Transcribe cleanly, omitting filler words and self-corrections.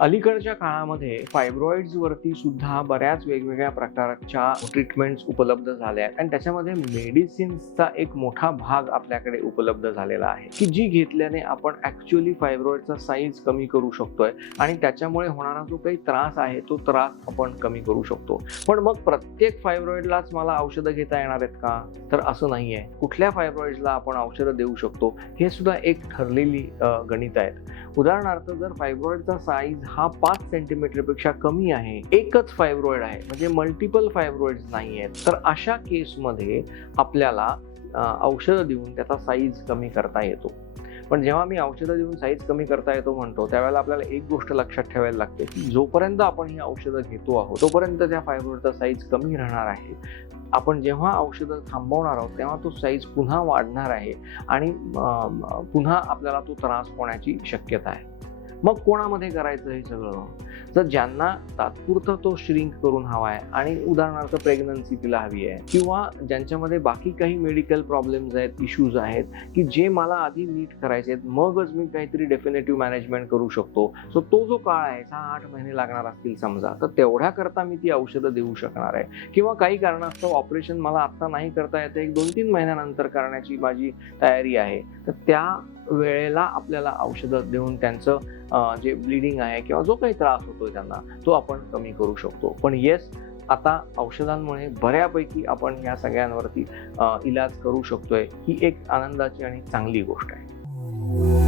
अलीकडच्या काळामध्ये फायब्रॉइड्सवरती सुद्धा बऱ्याच वेगवेगळ्या प्रकारच्या ट्रीटमेंट्स उपलब्ध झाल्या आहेत आणि त्याच्यामध्ये मेडिसिन्सचा एक मोठा भाग आपल्याकडे उपलब्ध झालेला आहे की जी घेतल्याने आपण ॲक्च्युअली फायब्रॉइडचा साईज कमी करू शकतोय आणि त्याच्यामुळे होणारा जो काही त्रास आहे तो त्रास आपण कमी करू शकतो. पण मग प्रत्येक फायब्रॉइडलाच मला औषधं घेता येणार आहेत का? तर असं नाही आहे. कुठल्या फायब्रॉइड्सला आपण औषधं देऊ शकतो हे सुद्धा एक ठरलेली गणित आहेत. उदाहरणार्थ जर फायब्रॉइडचा साईज हा 5 सेंटीमीटरपेक्षा कमी आहे, एकच फायब्रॉइड आहे म्हणजे मल्टिपल फायब्रॉइड्स नाही आहेत, तर अशा केसमध्ये आपल्याला औषधं देऊन त्याचा साईज कमी करता येतो. पण जेव्हा मी औषधं देऊन साईज कमी करता येतो म्हणतो त्यावेळेला आपल्याला एक गोष्ट लक्षात ठेवायला लागते की जोपर्यंत आपण ही औषधं घेतो आहोत तोपर्यंत त्या फायब्रॉइडचा साईज कमी राहणार आहे. आपण जेव्हा औषधं थांबवणार आहोत तेव्हा तो साईज पुन्हा वाढणार आहे आणि पुन्हा आपल्याला तो त्रास होण्याची शक्यता आहे. मग कोणामध्ये करायचं हे सगळं? तर ज्यांना तात्पुरतं तो श्रिंक करून हवा आहे आणि उदाहरणार्थ प्रेग्नन्सी तिला हवी आहे किंवा ज्यांच्यामध्ये बाकी काही मेडिकल प्रॉब्लेम्स आहेत, इश्यूज आहेत की जे मला आधी नीट करायचे आहेत, मगच मी काहीतरी डेफिनेटिव्ह मॅनेजमेंट करू शकतो. सो तो जो काळ आहे 6-8 महिने लागणार असतील समजा, तर तेवढ्याकरता मी ती औषधं देऊ शकणार आहे. किंवा काही कारणास्तव ऑपरेशन मला आत्ता नाही करता येते, 1-2-3 महिन्यानंतर करण्याची माझी तयारी आहे, तर त्या वेळेला आपल्याला औषधं देऊन त्यांचं जे ब्लिडिंग आहे किंवा जो काही त्रास होतोय त्यांना तो आपण कमी करू शकतो. पण येस, आता औषधांमुळे बऱ्यापैकी आपण या सगळ्यांवरती इलाज करू शकतोय. ही एक आनंदाची आणि चांगली गोष्ट आहे.